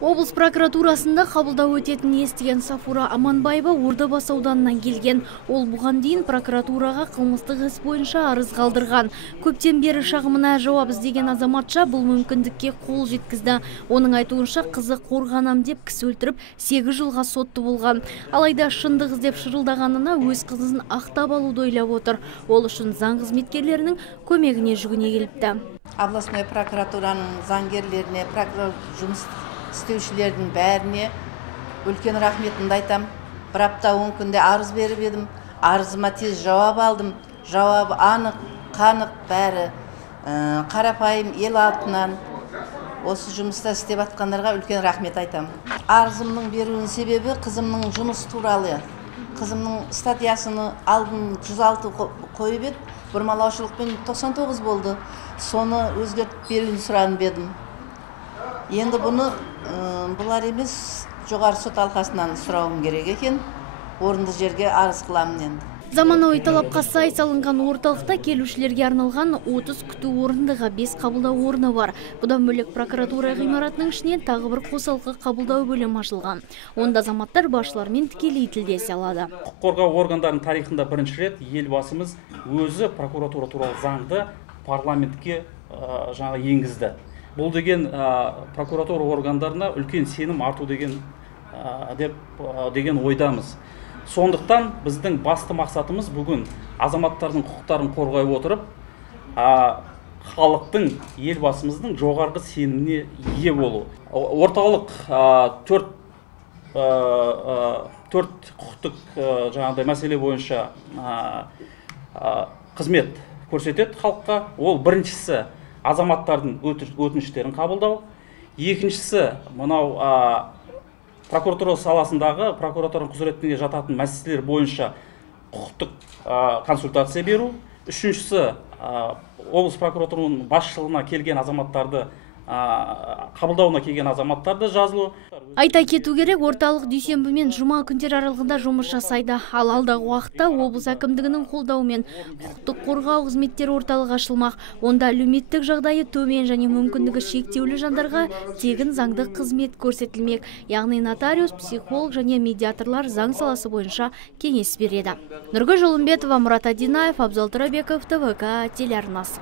Облыс прокуратурасында қабылдау өтетін естіген Сафура Аманбаева Ордабасы ауданынан келген. Ол бұған дейін прокуратураға қылмыстық іс бойынша арыз қалдырған. Көптен бері шағымына жауап іздеген азаматша бұл мүмкіндікке қол жеткізді. Оның айтуынша қызы қорғанам деп кісі өлтіріп 8 жылға сотты болған. Алайда шындық іздеп шырылдағанына өз қызын ақтап алуды ойлап отыр. Ол үшін заң қызметкерлерінің көмегіне жүгіне келіпті. Областной прокуратураның заңгерлеріне, прокурор жұмыс істеушілердің бәріне үлкен рахметімді айтам. Бір апта 10 күнде арыз беріп едім. Арызыма тез жауап алдым. Жауабы анық, қанық бәрі. Қарапайым ел алтынан осы жұмыста істеп атқандарға үлкен рахмет айтам. Арызымның беруінің себебі қызымның жұмыс туралы. Қызымның статьясыны алдын 106 қойып еді. Бұрмалаушылықпен 99 болды. Соны өзгертіп беруін сұранып едім. Енді бұны бұлар емес, жоғары сот алқасынан сұрауым керек екен. Орынды жерге арыз қыламын енді. Заманауи талапқа сай салынған орталықта келушілерге арналған 30 күту орындығы, 5 қабылдау орны бар. Бұдан бөлек прокуратура ғимаратының ішінен тағы бір қосалқы қабылдау бөлімі ашылған. Онда азаматтар басшылармен тікелей тілдесе алады. Құқық қорғау органдарының тарихында бірінші рет елбасымыз өзі прокуратура туралы заңды парламентке енгізді. Бұл деген прокуратура органдарына үлкен сенім арту деген ойдамыз. Сондықтан біздің басты мақсатымыз бүгін азаматтардың құқықтарын қорғай отырып, халықтың, елбасымыздың жоғарғы сеніміне ие болу. Орталық 4 құқықтық мәселе бойынша қызмет көрсетеді халыққа. Ол біріншісі азаматтардың өтініштерін қабылдау. Екіншісі мынау прокуратура саласындағы прокуратураның құзыретіне жататын мәселелер бойынша құқықтық консультация беру. Үшіншісі облыс прокуратураның басшылығына келген азаматтарды қабылдауына келген азаматтарды жазылу. Айта кету керек, орталық дүйсенбі мен жұма күндер аралығында жұмыс жасайды. Ал алдағы уақытта облыс әкімдігінің қолдауымен құқықтық қорғау қызметтері орталығы ашылмақ. Онда әлеуметтік жағдайы төмен және мүмкіндігі шектеулі жандарға тегін заңды қызмет көрсетілмек. Яғни нотариус, психолог және медиаторлар заң саласы бойынша кеңес береді. Нұргүл Жолымбетова, Мұрат Адинаев, Абзал Тұрабеков, ТВК телеарнасы.